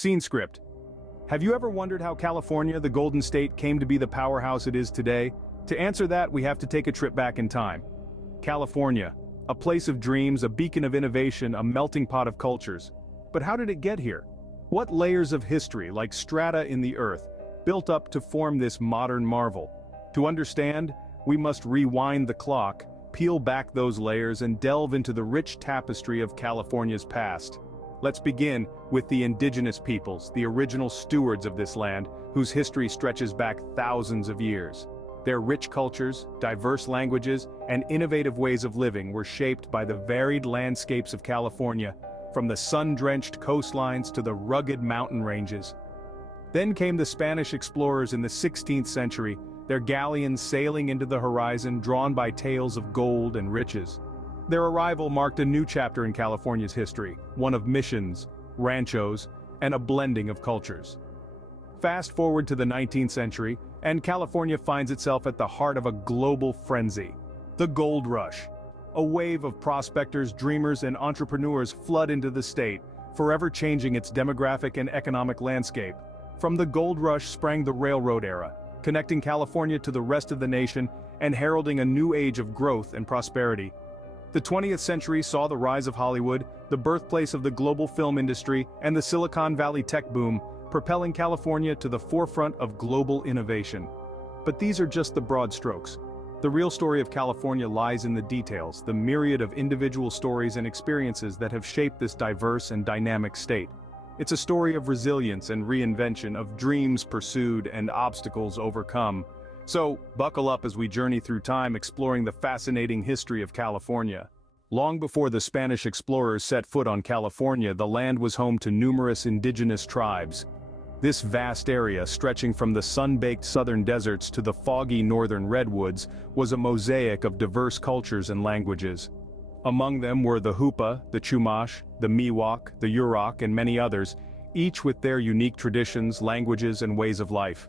Scene script. Have you ever wondered how California, the Golden State, came to be the powerhouse it is today? To answer that, we have to take a trip back in time. California, a place of dreams, a beacon of innovation, a melting pot of cultures. But how did it get here? What layers of history, like strata in the earth, built up to form this modern marvel? To understand, we must rewind the clock, peel back those layers and delve into the rich tapestry of California's past. Let's begin with the indigenous peoples, the original stewards of this land, whose history stretches back thousands of years. Their rich cultures, diverse languages, and innovative ways of living were shaped by the varied landscapes of California, from the sun-drenched coastlines to the rugged mountain ranges. Then came the Spanish explorers in the 16th century, their galleons sailing into the horizon drawn by tales of gold and riches. Their arrival marked a new chapter in California's history, one of missions, ranchos, and a blending of cultures. Fast forward to the 19th century, and California finds itself at the heart of a global frenzy. The Gold Rush. A wave of prospectors, dreamers, and entrepreneurs flood into the state, forever changing its demographic and economic landscape. From the Gold Rush sprang the railroad era, connecting California to the rest of the nation and heralding a new age of growth and prosperity. The 20th century saw the rise of Hollywood, the birthplace of the global film industry, and the Silicon Valley tech boom, propelling California to the forefront of global innovation. But these are just the broad strokes. The real story of California lies in the details, the myriad of individual stories and experiences that have shaped this diverse and dynamic state. It's a story of resilience and reinvention, of dreams pursued and obstacles overcome. So, buckle up as we journey through time exploring the fascinating history of California. Long before the Spanish explorers set foot on California, the land was home to numerous indigenous tribes. This vast area, stretching from the sun-baked southern deserts to the foggy northern redwoods, was a mosaic of diverse cultures and languages. Among them were the Hupa, the Chumash, the Miwok, the Yurok, and many others, each with their unique traditions, languages, and ways of life.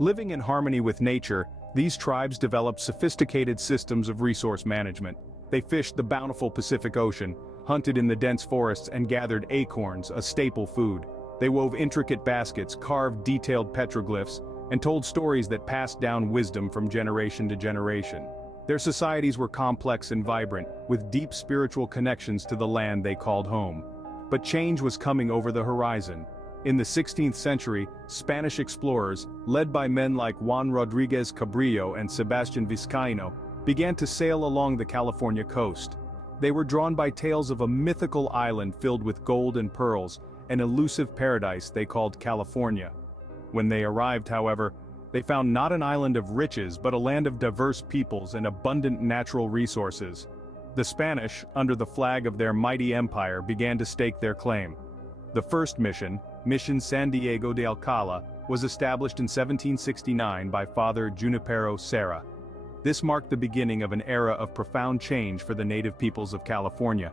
Living in harmony with nature, these tribes developed sophisticated systems of resource management. They fished the bountiful Pacific Ocean, hunted in the dense forests, and gathered acorns, a staple food. They wove intricate baskets, carved detailed petroglyphs, and told stories that passed down wisdom from generation to generation. Their societies were complex and vibrant, with deep spiritual connections to the land they called home. But change was coming over the horizon. In the 16th century, Spanish explorers, led by men like Juan Rodriguez Cabrillo and Sebastián Vizcaíno, began to sail along the California coast. They were drawn by tales of a mythical island filled with gold and pearls, an elusive paradise they called California. When they arrived, however, they found not an island of riches but a land of diverse peoples and abundant natural resources. The Spanish, under the flag of their mighty empire, began to stake their claim. The first mission, Mission San Diego de Alcala, was established in 1769 by Father Junipero Serra. This marked the beginning of an era of profound change for the native peoples of California.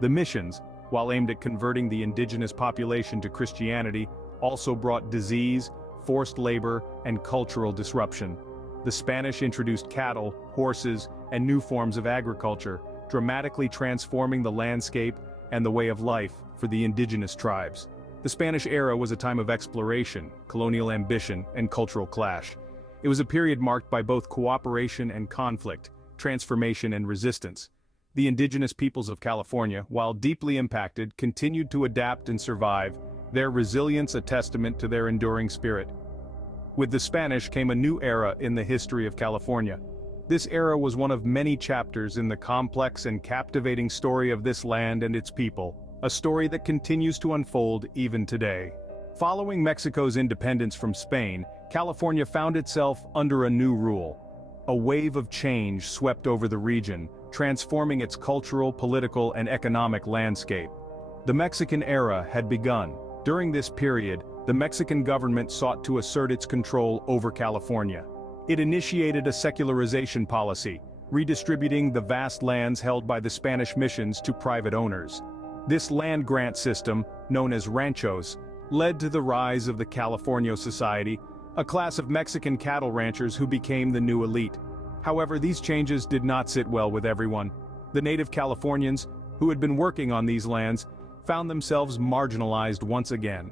The missions, while aimed at converting the indigenous population to Christianity, also brought disease, forced labor, and cultural disruption. The Spanish introduced cattle, horses, and new forms of agriculture, dramatically transforming the landscape and the way of life for the indigenous tribes. The Spanish era was a time of exploration, colonial ambition, and cultural clash. It was a period marked by both cooperation and conflict, transformation and resistance. The indigenous peoples of California, while deeply impacted, continued to adapt and survive, their resilience a testament to their enduring spirit. With the Spanish came a new era in the history of California. This era was one of many chapters in the complex and captivating story of this land and its people, a story that continues to unfold even today. Following Mexico's independence from Spain, California found itself under a new rule. A wave of change swept over the region, transforming its cultural, political, and economic landscape. The Mexican era had begun. During this period, the Mexican government sought to assert its control over California. It initiated a secularization policy, redistributing the vast lands held by the Spanish missions to private owners. This land grant system, known as ranchos, led to the rise of the Californio Society, a class of Mexican cattle ranchers who became the new elite. However, these changes did not sit well with everyone. The native Californians, who had been working on these lands, found themselves marginalized once again.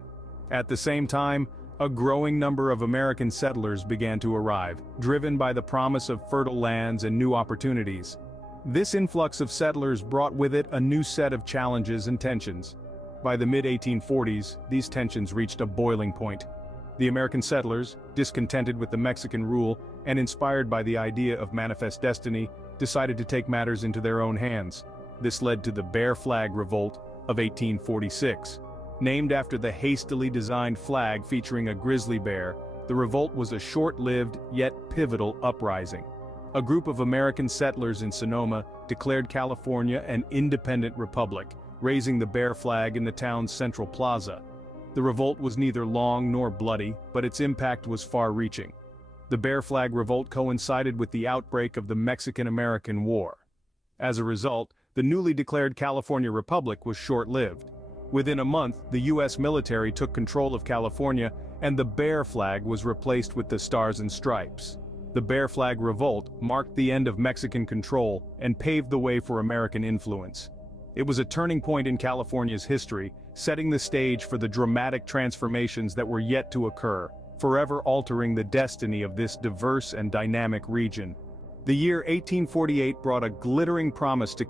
At the same time, a growing number of American settlers began to arrive, driven by the promise of fertile lands and new opportunities. This influx of settlers brought with it a new set of challenges and tensions. By the mid-1840s, these tensions reached a boiling point. The American settlers, discontented with the Mexican rule and inspired by the idea of manifest destiny, decided to take matters into their own hands. This led to the Bear Flag Revolt of 1846. Named after the hastily designed flag featuring a grizzly bear, the revolt was a short-lived yet pivotal uprising. A group of American settlers in Sonoma declared California an independent republic, raising the bear flag in the town's central plaza. The revolt was neither long nor bloody, but its impact was far-reaching. The Bear Flag Revolt coincided with the outbreak of the Mexican-American War. As a result, the newly declared California Republic was short-lived. Within a month, the U.S. military took control of California, and the bear flag was replaced with the Stars and Stripes. The Bear Flag Revolt marked the end of Mexican control and paved the way for American influence. It was a turning point in California's history, setting the stage for the dramatic transformations that were yet to occur, forever altering the destiny of this diverse and dynamic region. The year 1848 brought a glittering promise to